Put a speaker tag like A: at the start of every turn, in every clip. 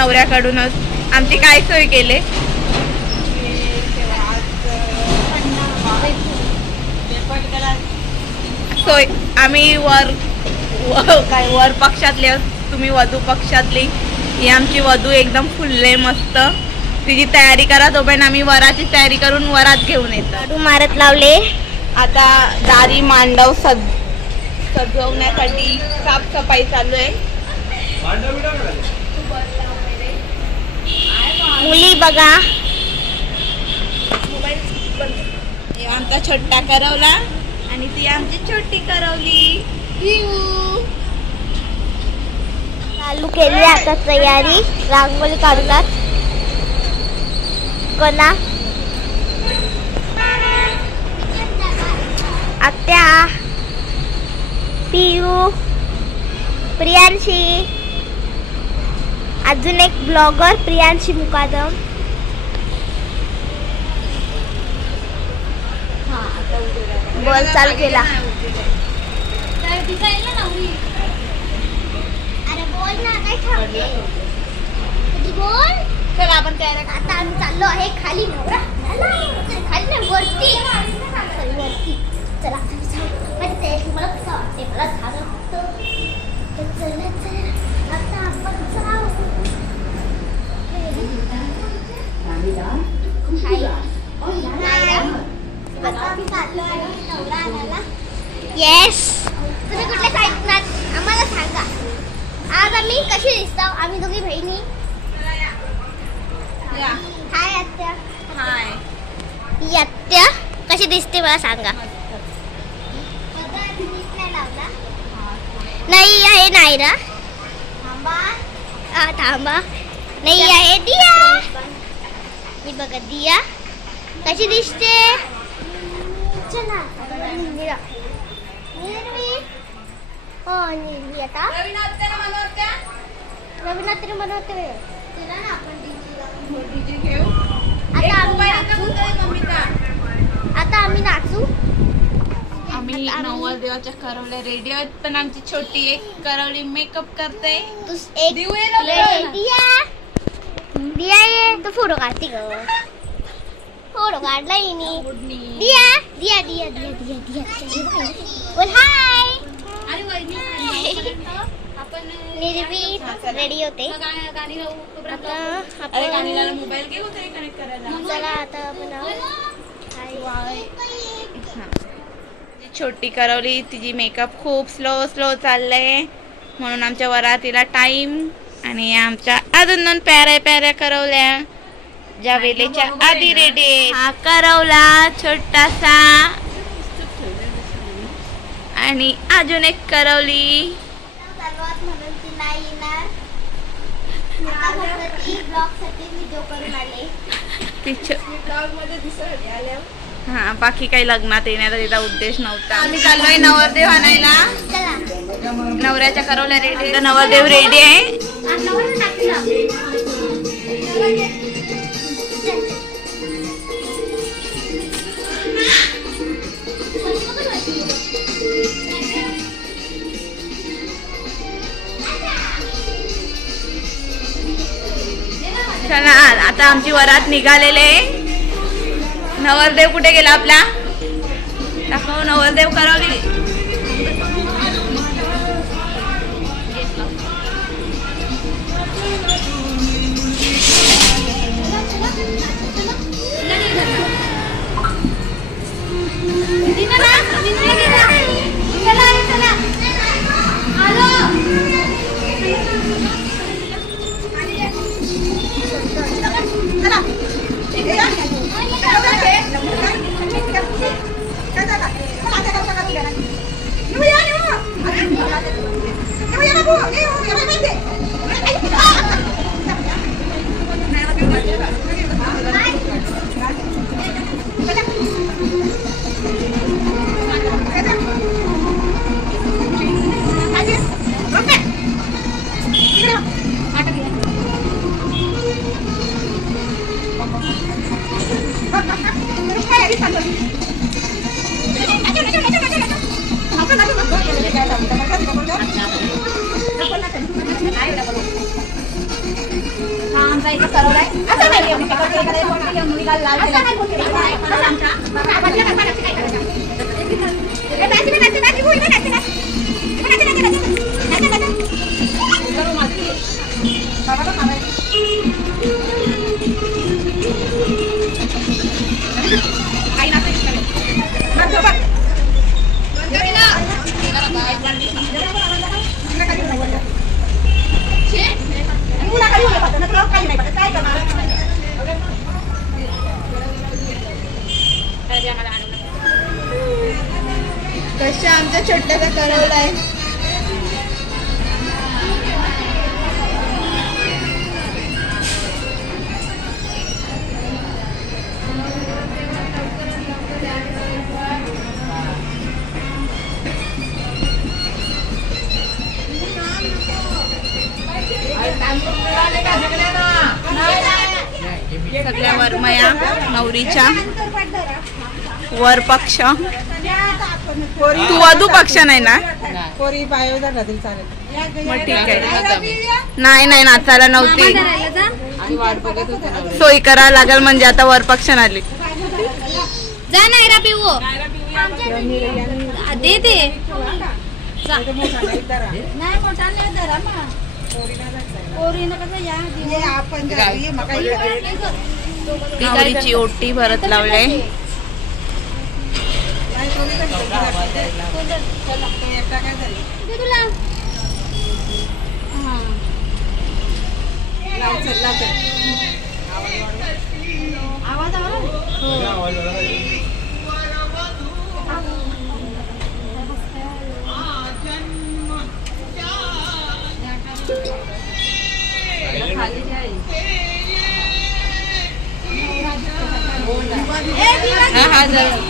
A: नवऱ्याकडूनच. आमची काय सोय केले? सोय आम्ही वर काय वर पक्षातले तुम्ही वधू पक्षातली. ही आमची वधू एकदम फुलले मस्त. तिची तयारी करा तोपर्यंत आम्ही वराची तयारी करून वरात घेऊन येतो.
B: लाडू मारत लावले.
A: आता दारी मांडव सज सजवण्यासाठी साफसफाई चालू आहे.
B: मुली बघा.
A: हे आमचा छोटा करवला आणि ती आमची छोटी करवली.
B: चालू केली आता तयारी. रांगोळी काढतात. कोणा? आत्या. पियू प्रियांशी. अजून एक ब्लॉगर प्रियांशी मुकादम. बोल चालू केला अरे बोल ना काय थांबते कधी बोल?
A: चला आपण तयारी
B: आता आम्ही चाललो आहे खाली नवरा. खाली नाही वरती. वरती. चला तुम्हाला कसं वाटते मला झालं फक्त. तर चला चला. आता आपण येस तुम्ही कुठल्या साईडनात आम्हाला सांगा. आज आम्ही कशी दिसतो? आम्ही दोघी बहिणी. हाय आत्या.
A: हाय
B: आत्या कशी दिसते मला सांगा. नाही आहे नाही ना हा, थांबा. नाही आहे दिया. ही बघा दिया. कशी दिसते? चला. निर्वी. हो निर्वी आता. रविनात्री बनवते तिला ना आपण आता आम्ही नाचू. आता आम्ही नाचू.
A: आम्ही नवरदेवाच्या करवल्या रेडी आहेत पण आमची छोटी एक करवली मेकअप करते.
B: तू एक
A: बोलायला.
B: दिया ये तू फोटो काढते ग फोटो काढला हिनी दिया दिया दिया दिया दिया दिया बोल हाय निर्वी रेडी होते आता आपण
A: मोबाईल कनेक्ट करायला?
B: चला आता आपण हाय.
A: छोटी करवली तिची मेकअप खूप स्लो स्लो चाललंय. म्हणून आमच्या वरातीला टाइम आणि आमच्या अजून दोन प्याऱ्या प्याऱ्या करवल्या. ज्या वेळेच्या आधी रेडी हा करवला छोटासा. आणि अजून एक करवली. हा बाकी काही लग्नात येण्याचा तिचा उद्देश नव्हता. आम्ही चाललोय नवरदेव आणायला.
B: चला.
A: नवऱ्याच्या करवल्या रेडी नवरदेव रेडी आहे. चला आता आमची वरात निघालेले नवरदेव कुठे गेला आपला? दाखव नवरदेव करावी. Yeah, that's great. कशा आमच्या छोट्याचा करवलाय सगळ्या वरमया नवरीच्या. वर पक्ष तू वधू पक्ष नाही ना?
C: पोरी बायो झाला तरी चालेल
A: मग ठीक आहे. नाही नाही नाचायला नव्हती.
C: आणि वाट बघत होते नवरे.
A: सोयी करावं लागेल म्हणजे आता वर पक्ष आली.
D: जा दे दे.
C: नाही
D: मोठा नाही धरा ना. पोरीनं कसं या
C: आपण
A: ओटी भरत लावले
C: नाही, कोणी पण धरा. तो एकटा काय झाली?
D: दे तुला
C: लाव चल, लाव चल.
D: आवाज आवाज
C: हा, हा, जरा.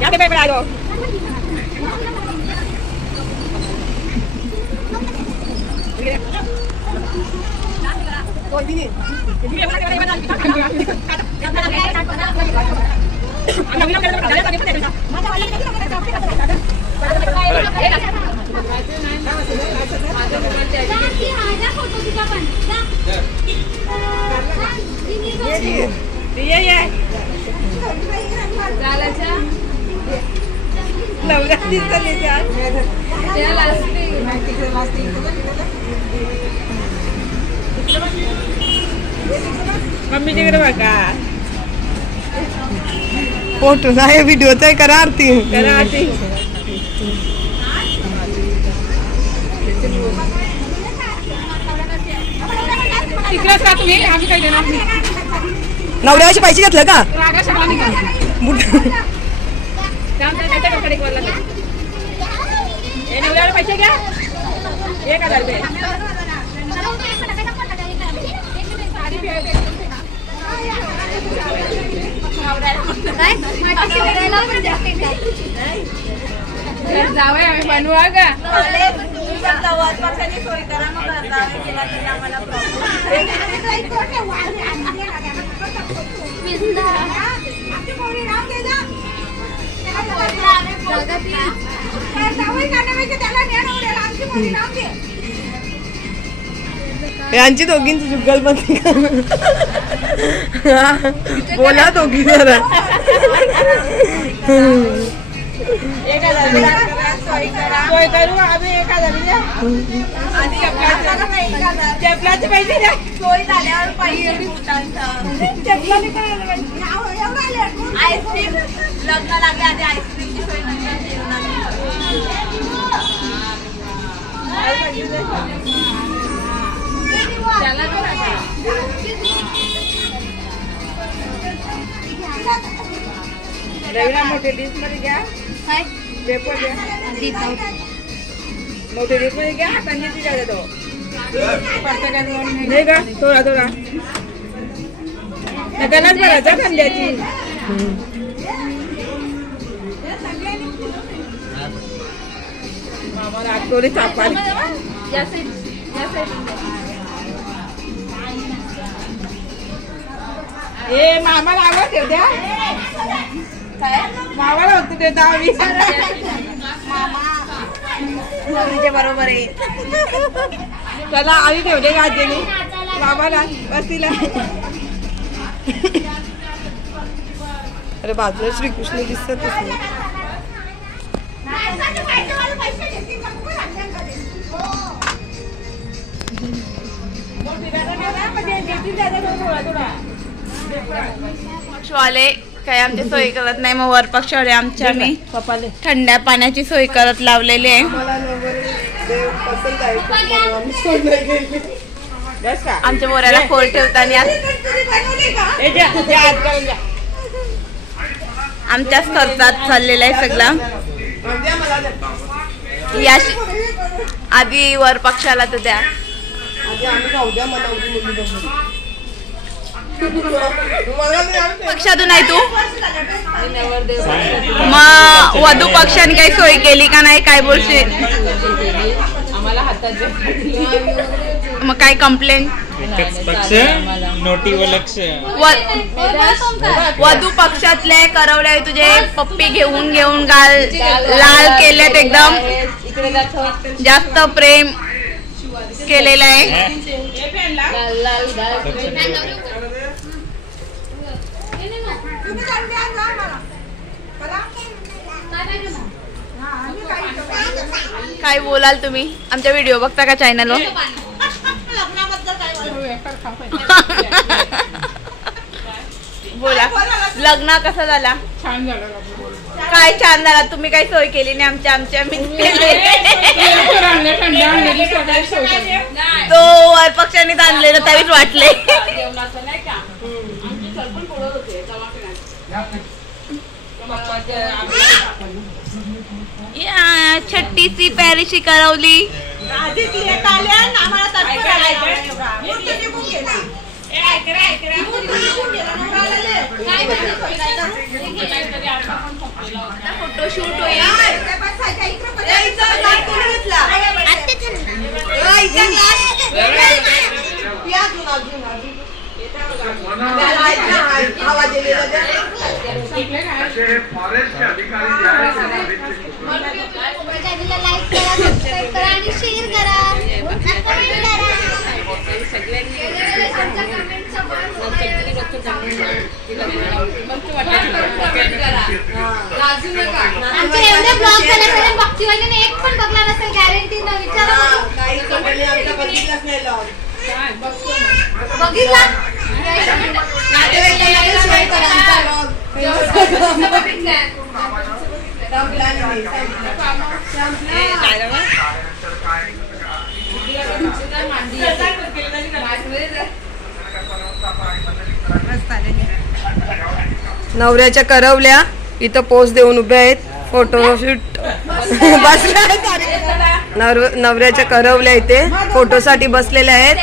D: Ya
C: te preparo. begini. Jadi mana तिकडे बघा.
E: फोटो आहे व्हिडिओचा आहे करा आरती.
C: करा आरती. तिकडेच का तुम्ही आम्ही काही देणार नाही.
E: नवऱ्याचे पैसे घेतलं का?
C: रागा नवऱ्याला पैसे घ्या. एक हजार रुपये.
D: काय? माती शिवरायला पण जाते काय?
C: आमची आम्ही राम दे
E: यांची दोघींची जुगलबंदी हा, बोला दोघी जरा
C: आईस्क्रीम लग्न लागले आधी आईस्क्रीमची सोय रवीला मोठे डिशमध्ये घ्या.
D: काय?
C: पेपर
D: दीपक.
C: मोठे डिशमध्ये घ्या. संगीत द्या तो नाही का? थोडा थोडा नकालाच भरायचा खांद्याची. मामाला आठवडी चापाली ए मामाला आवाज ठेव द्या. मामाला होतं ते दहावी बरोबर आहे. त्याला आधी ठेवले गाजेने मामाला वस्तीला
E: अरे बाजूला श्रीकृष्ण दिसतच नाही
A: पक्षवाले काय आमची सोय करत नाही. मग वर पक्षवाले आमच्या आम्ही. थंड्या पाण्याची सोय करत लावलेली आहे. आमच्या बोऱ्याला खोल ठेवताना आमच्याच खर्चात चाललेला आहे सगळा. या आधी वर पक्षाला तर द्या. पक्षातून आहे तू? मग वधू पक्षाने काही सोय केली का नाही? काय बोलशील?
C: आम्हाला हातात
A: मग काय कंप्लेंट
F: पक्ष लक्ष.
A: वधू पक्षातले करवले तुझे पप्पी घेऊन घेऊन गाल लाल केलेत एकदम. जास्त प्रेम केलेलं आहे
C: लाल लाल गाल
A: काय बोलाल तुम्ही? आमच्या व्हिडिओ बघता का चॅनलवर बोला. लग्न कसं झाला?
C: छान झालं
A: काय छान झाला? तुम्ही काही सोय केली नाही आमच्या आमच्या मी
C: थंड आणलेली
A: तो वर आणलेलं तरीच वाटले. या छट्टीची पॅरिशी करवली. फोटोशूट होईल
D: आत्ते
E: या अजून, ना,
D: कमेंट आमचे एवढे ब्लॉग झाले तरी एक पण बघला नसेल गॅरंटी न विचारा
E: नवऱ्याच्या करवल्या इथं पोच देऊन उभ्या आहेत. फोटोशूट बसल्या. नवर नवऱ्याच्या करवल्या इथे. फोटोसाठी बसलेल्या आहेत.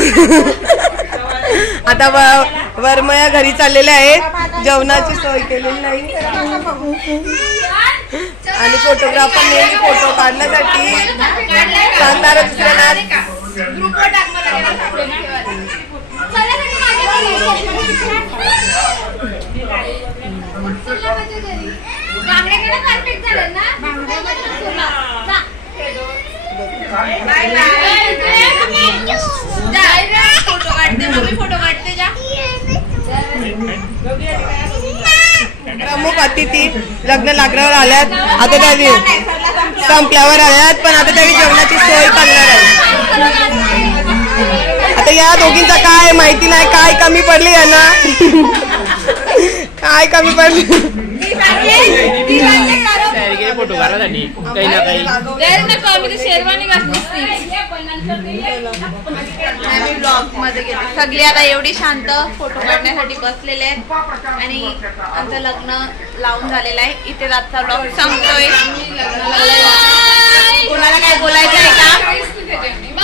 E: आता व- वरमया घरी चाललेल्या आहेत. जेवणाची सोय केलेली नाही. आणि फोटोग्राफर नेहमी फोटो काढण्यासाठी सांगणार दुसऱ्यांना
A: फोटो काढते मम्मी फोटो काढते
E: प्रमुख अतिथी लग्न लागल्यावर आल्यात. आता त्याची संपल्यावर आल्यात पण आता त्याची जेवणाची सोय करणार आहे आता या दोघींचा काय माहिती नाही. काय कमी पडली यांना? काय कमी पडली?
G: फोटो काढासाठी काही ना काही.
A: आम्ही ब्लॉगमध्ये गेलो. सगळे आता एवढी शांत फोटो काढण्यासाठी बसलेले आहेत. आणि आमचं लग्न लावून झालेलं आहे. इथे आजचा ब्लॉग संपतोय. कोणाला काय बोलायचं आहे का?